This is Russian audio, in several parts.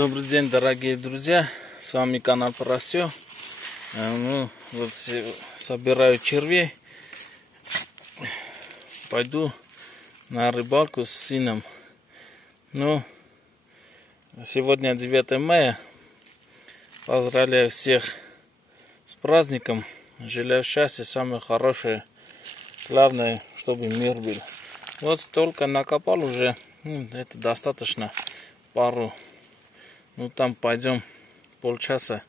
Добрый день, дорогие друзья, с вами канал Поросё. Вот собираю червей, пойду на рыбалку с сыном. Сегодня 9 мая, поздравляю всех с праздником, желаю счастья, самое хорошее, главное, чтобы мир был. Вот столько накопал уже, это достаточно, пару. Там пойдем полчаса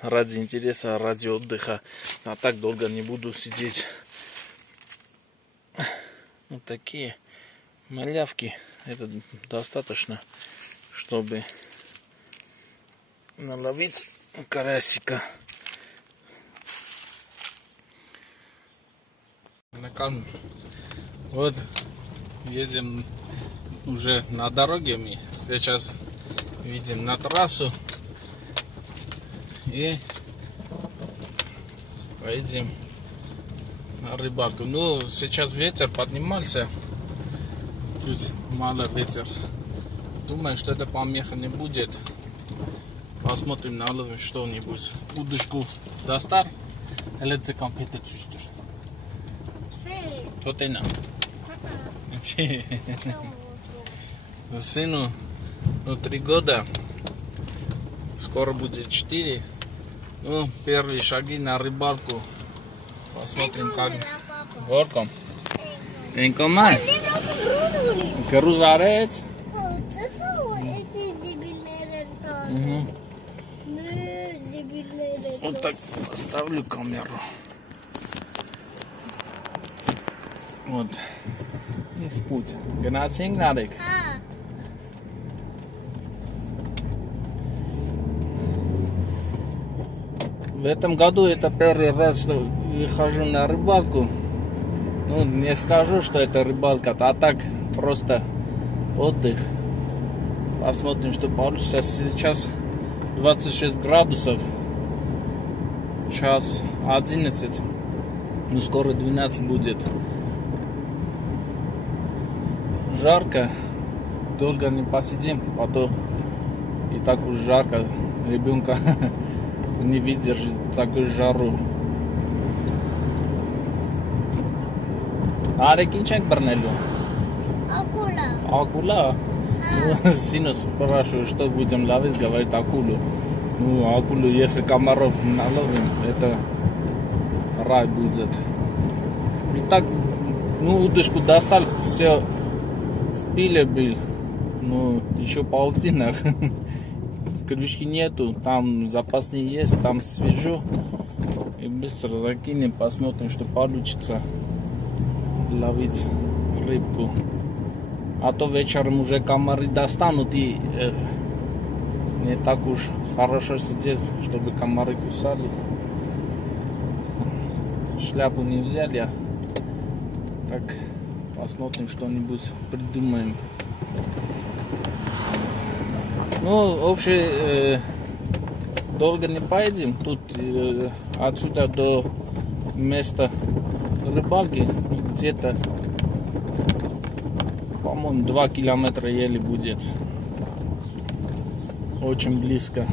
ради интереса, ради отдыха. А так долго не буду сидеть. Вот такие малявки. Это достаточно, чтобы наловить карасика. Вот едем уже на дороге мы. Сейчас видим на трассу и поедем на рыбалку. Сейчас ветер поднимался, плюс мало ветер. Думаю, что это помеха не будет. Посмотрим, наловим что-нибудь. Удочку достал, или ты компьютер чувствуешь? Что ты нам? Сыну 3 года, скоро будет 4. Первые шаги на рыбалку. Посмотрим, как. Welcome. Enkomai. Крузарец. Вот так поставлю камеру. Вот. И в путь. Гнасинг надо. В этом году это первый раз, что я хожу на рыбалку. Не скажу, что это рыбалка, а так просто отдых. Посмотрим, что получится. Сейчас 26 градусов. Сейчас 11. Скоро 12 будет. Жарко. Долго не посидим, потом и так уж жарко. Ребенка не выдержит такую жару. Кинчак Барнелю. Акула. Сына спрашиваю, что будем ловить, говорит акулу. Акулу, если комаров наловим, это рай будет. И так, удочку достал, все в пиле был. Еще паутина. Крючки нету, там запасные есть, там свежо. И быстро закинем, посмотрим, что получится ловить рыбку. А то вечером уже комары достанут и не так уж хорошо сидеть, чтобы комары кусали. Шляпу не взяли. Так, посмотрим, что-нибудь придумаем. Вообще долго не поедем. Тут отсюда до места рыбалки где-то, по-моему, 2 километра еле будет. Очень близко.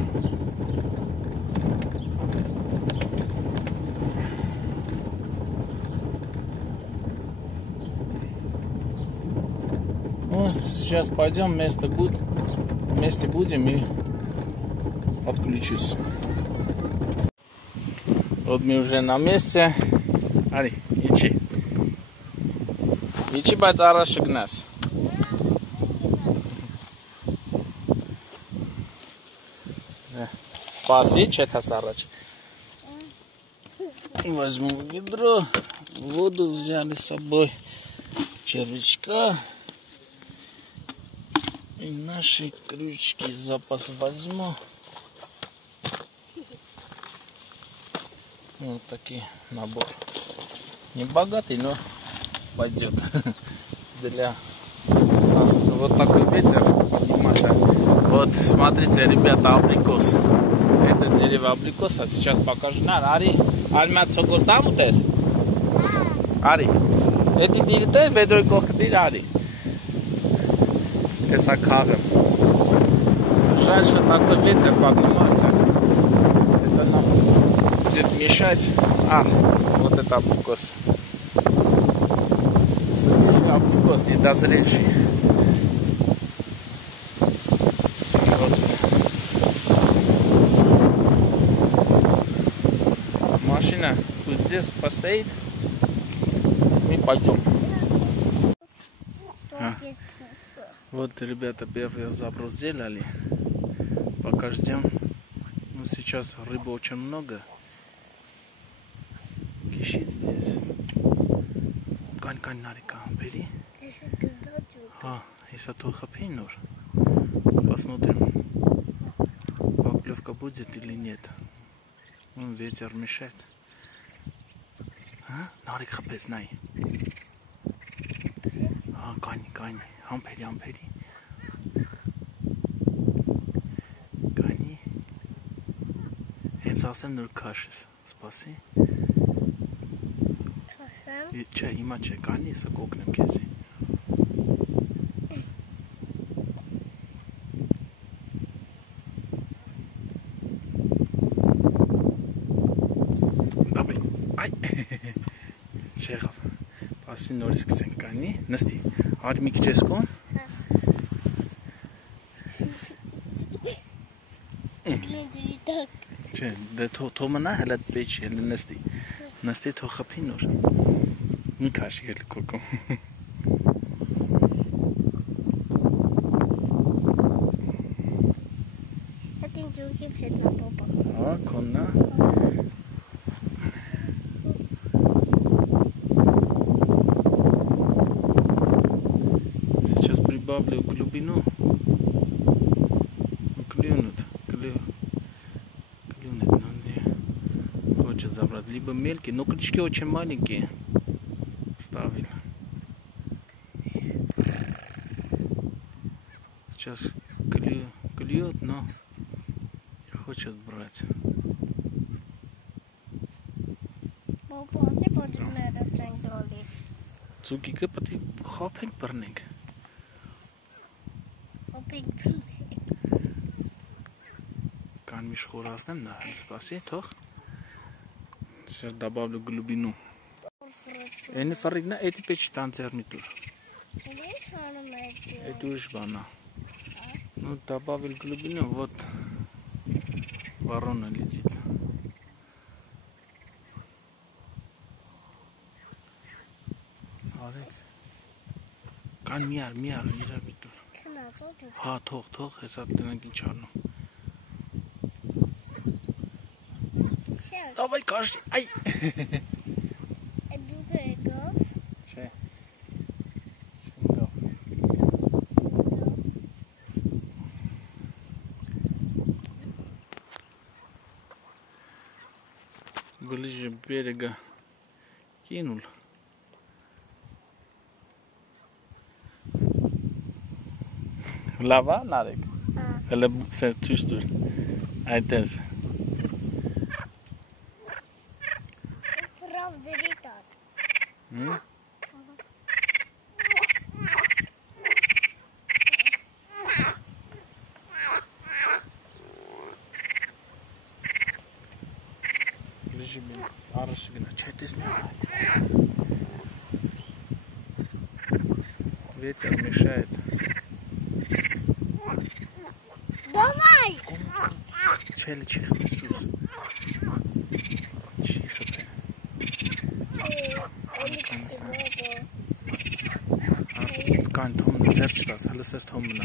Сейчас пойдем, вместе будем и подключусь. Вот мы уже на месте. Ари, ичи. Ичи базара шигнас. Спаси, чета сарач. Возьму ведро, воду взяли с собой, червячка. И наши крючки запас возьму. Вот такой набор. Не богатый, но пойдет. Для нас вот такой ветер поднимался. Вот смотрите, ребята, абрикос. Это дерево абрикоса. Сейчас покажу. Ари, альмат сокор там утес. Ари, эти дирите ведро кохти ари. Essa cara. Жаль, что такой ветер поднимается. Это нам будет мешать. А, вот это абрикос. Свежий абрикос, недозревший. Вот. Машина пусть здесь постоит. Мы пойдем. Вот, ребята, первый заброс сделали. Пока ждем. Ну, сейчас рыбы очень много. Кишит здесь. Кань на река бери. Если только пейнур. Посмотрим, поклевка будет или нет. Ветер мешает. Нарик хапес най. Кань. Ампери. Кани. Совсем nur кашис. Спаси. Че, имаче кани са кокнем кези. Добре. Ай. Шехав. Паси норис ксен кани. Насти. Ари ми кическо. Че, де томана халат бечи хел насти. Насти то хапинор. Ми каши хел коко. Конна. Сейчас прибавлю глубину. Клюнет, но не хочет забрать. Либо мелкие, но крючки очень маленькие. Ставил. Сейчас клюет, но не хочет брать. Цуки капати хопинг парник. Кан миш хораснем на спаси тох. Сейчас добавлю глубину. Эни фаригна эти печь танцермитур. Это уж бана. Ну добавил глубину, вот ворона летит. Кан мияр ирабитур. हाँ थोक ऐसा देना की चालू ओ भाई काश आई छे ближе берега кинул. Lava, Narek? Eller ser tyst ut. Айтес. Правда летает. Ближе мне. Арашигна. Чайтес не. Ветер мешает. Давай! Чели чиха Иисус. Чиха ты. Кан том зерчтас, халасас томна.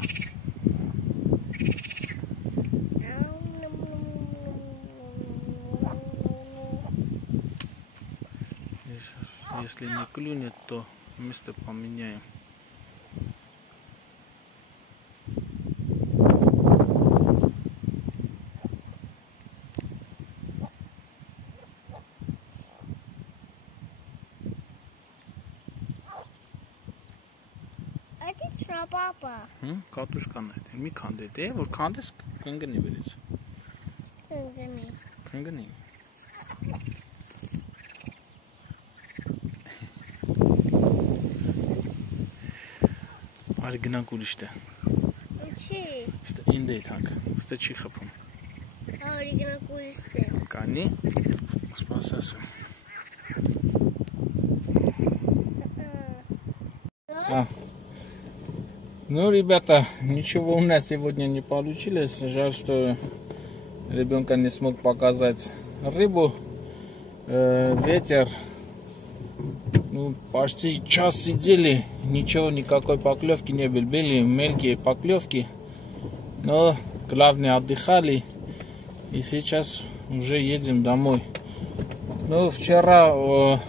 Если не клюнет, то место поменяем. Papa. Կատուշկան է, մի քանդետ է, որ քանդես կընկնի վերից։ Կընկնի։ Արի գնանք ուրիշտե։ Чи? Инде так. Стачи хапом. Оригинал кулисте. Кани. Спасайся. Ну, ребята, ничего у нас сегодня не получилось. Жаль, что ребенка не смог показать рыбу. Ветер. Ну, почти час сидели, ничего, никакой поклевки не было. Были мелкие поклевки, но главное отдыхали. И сейчас уже едем домой. Ну, вчера,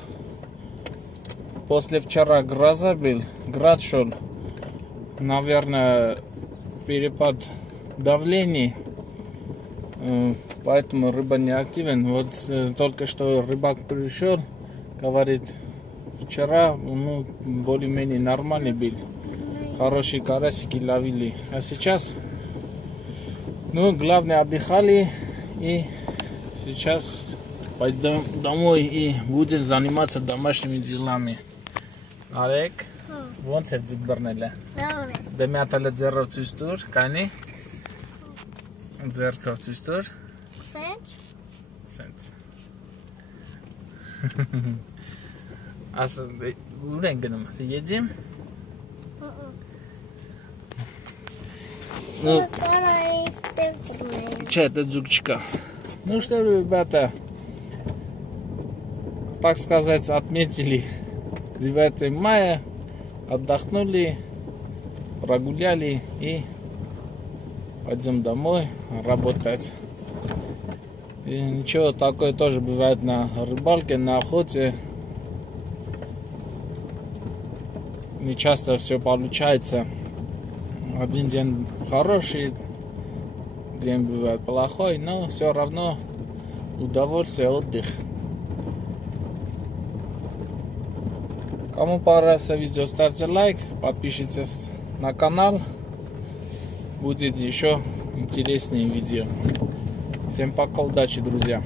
послевчера гроза был, град шел. Наверное, перепад давления, поэтому рыба не активен. Вот только что рыбак пришел, говорит, вчера ну, более-менее нормальный был, хорошие карасики ловили. А сейчас, ну, главное отдыхали, и сейчас пойдем домой и будем заниматься домашними делами. Алек? Вон сидит Бернеля. Демятале зеро цустур, кани. Зерков цустур. Сенс. Аса, уренгенем, едем. Ну, че это зубчика? Ну что, ребята, так сказать, отметили 9 мая. Отдохнули, прогуляли и пойдем домой работать. И ничего, такое тоже бывает на рыбалке, на охоте. Не часто все получается. Один день хороший, день бывает плохой, но все равно удовольствие, отдых. Кому понравился видео, ставьте лайк, подпишитесь на канал. Будет еще интереснее видео. Всем пока, удачи, друзья.